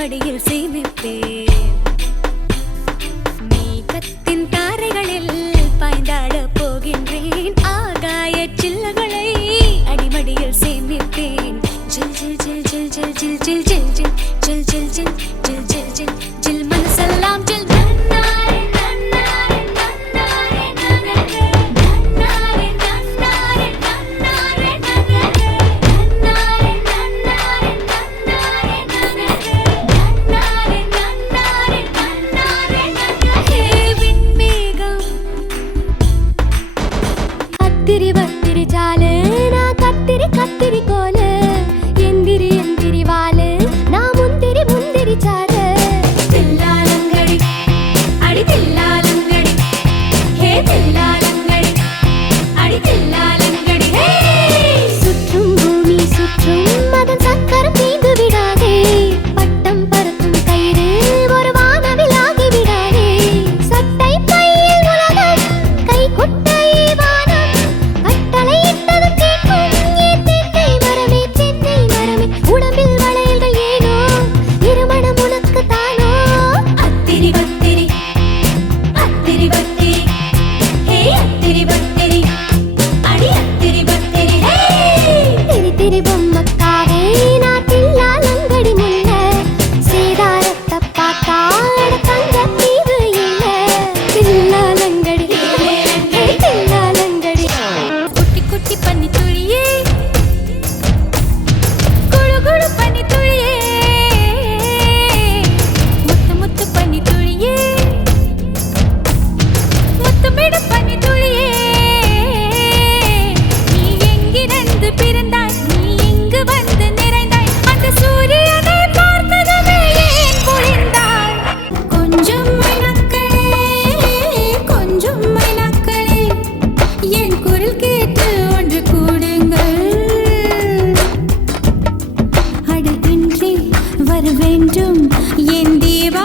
அடிமடியில் சேமிப்பேன். மேகத்தின் தாரைகளில் பாய்ந்தாட போகின்றேன். ஆகாய சில்லகளை அடிமடியில் சேமிப்பேன். ஜில் ஜில் ஜில் ஜில் ஜில் ஜில் ஜில் ஜில் ஜில் ஜில் ஜில் ஜில் ஜில் ஜில் ஜில் ஜில் மனசெல்லாம் ஜில். கத்திரி வத்திரி சாலு நான் கத்திரி கத்திரி கோலு எந்திரி எந்திரி வாலு நான் முந்திரி முந்திரி சாரு. தில்லாலங்கடி அடி தில்லாலங்கடி ஹே தில்லாலங்கடி அடி தில்லாலங்கடி ஹே. சுற்றும் பூமி சுற்றும் அதன் சக்கரம் தீந்து விடாதே. பட்டம் பறக்கும் கயிறு ஒரு வானவிலாகி விடாதே. சட்டை பையில் உலகம் கை கொட்டை உடம்பில் வளையல்கள் ஏனோ இருமணம் உனக்கு தானோ. அத்திரி பத்திரி அத்திரி பத்திரி ஹே அத்திரி பத்திரி அடி அத்திரி பத்திரி ஹே. திரி திரி பொம்மக்காவே நான் தில்லாலங்கடி முல்ல சேதாரத்தை பார்த்தா தங்க தீவு இல்ல. தில்லாலங்கடி தில்லாலங்கடி குட்டி குட்டி பண்ணி துளியே பண்ணி துளியே முத்து முத்து பண்ணி துளியே முத்துமிடு பண்ணி துளியே. நீ எங்கிருந்து பிறந்தாய் நீ இங்கு வந்து நிறைந்தாய் அந்த சூரியனை பார்த்ததுமே ஏன் பொழிந்தாய். கொஞ்சம் மைனாக்களே கொஞ்சம் மைனாக்களே என் குரல் கேட்டு ஒன்று கூடுங்கள். வர வேண்டும் என் தேவா.